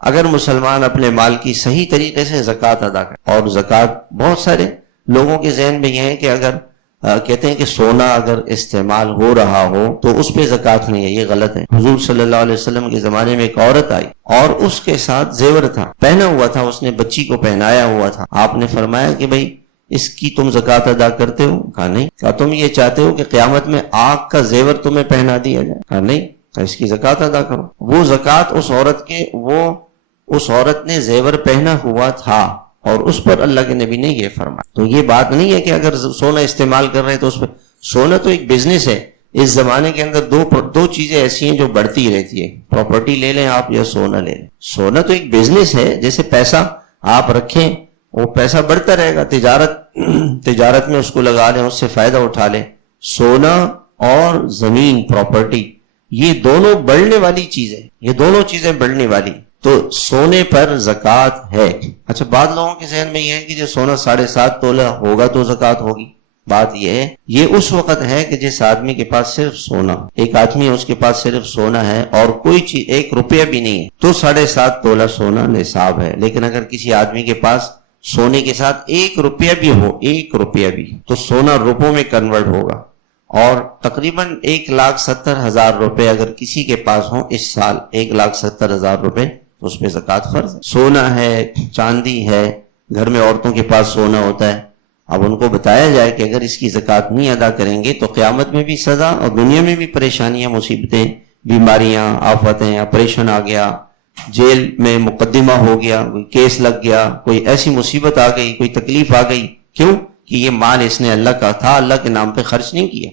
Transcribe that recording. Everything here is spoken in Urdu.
اگر مسلمان اپنے مال کی صحیح طریقے سے زکوٰۃ ادا کرے، اور زکوٰۃ بہت سارے لوگوں کے ذہن میں یہ ہے کہ اگر کہتے ہیں کہ سونا اگر استعمال ہو رہا ہو تو اس پہ زکوٰۃ نہیں ہے، یہ غلط ہے۔ حضور صلی اللہ علیہ وسلم کے زمانے میں ایک عورت آئی اور اس کے ساتھ زیور تھا، پہنا ہوا تھا، اس نے بچی کو پہنایا ہوا تھا۔ آپ نے فرمایا کہ بھئی اس کی تم زکوٰۃ ادا کرتے ہو؟ کہا نہیں۔ کہا تم یہ چاہتے ہو کہ قیامت میں آگ کا زیور تمہیں پہنا دیا جائے؟ کہا نہیں۔ کہا اس کی زکوٰۃ ادا کرو۔ وہ زکوٰۃ اس عورت نے زیور پہنا ہوا تھا اور اس پر اللہ کے نبی نے یہ فرمایا۔ تو یہ بات نہیں ہے کہ اگر سونا استعمال کر رہے ہیں تو اس پہ، سونا تو ایک بزنس ہے۔ اس زمانے کے اندر دو چیزیں ایسی ہیں جو بڑھتی رہتی ہے، پراپرٹی لے لیں آپ یا سونا لے لیں۔ سونا تو ایک بزنس ہے، جیسے پیسہ آپ رکھیں وہ پیسہ بڑھتا رہے گا، تجارت میں اس کو لگا لیں، اس سے فائدہ اٹھا لیں۔ سونا اور زمین پراپرٹی یہ دونوں بڑھنے والی چیزیں، یہ دونوں چیزیں بڑھنے والی، تو سونے پر زکوٰۃ ہے۔ اچھا، بعض لوگوں کے ذہن میں یہ ہے کہ جو سونا 7.5 تولہ ہوگا تو زکوٰۃ ہوگی۔ بات یہ ہے، یہ اس وقت ہے کہ جس آدمی کے پاس صرف سونا، ایک آدمی ہے اس کے پاس صرف سونا ہے اور کوئی چیز 1 روپیہ بھی نہیں ہے، تو 7.5 تولہ سونا نصاب ہے۔ لیکن اگر کسی آدمی کے پاس سونے کے ساتھ 1 روپیہ بھی ہو، 1 روپیہ بھی، تو سونا روپوں میں کنورٹ ہوگا، اور تقریباً 1,70,000 روپے اگر کسی کے پاس ہوں اس سال، 1,70,000 روپے، تو اس پہ زکوٰۃ فرض ہے۔ سونا ہے، چاندی ہے، گھر میں عورتوں کے پاس سونا ہوتا ہے، اب ان کو بتایا جائے کہ اگر اس کی زکوٰۃ نہیں ادا کریں گے تو قیامت میں بھی سزا اور دنیا میں بھی پریشانیاں، مصیبتیں، بیماریاں، آفتیں، آپریشن آ گیا، جیل میں مقدمہ ہو گیا، کوئی کیس لگ گیا، کوئی ایسی مصیبت آ گئی، کوئی تکلیف آ گئی، کیوں کہ یہ مال اس نے اللہ کا تھا، اللہ کے نام پہ خرچ نہیں کیا۔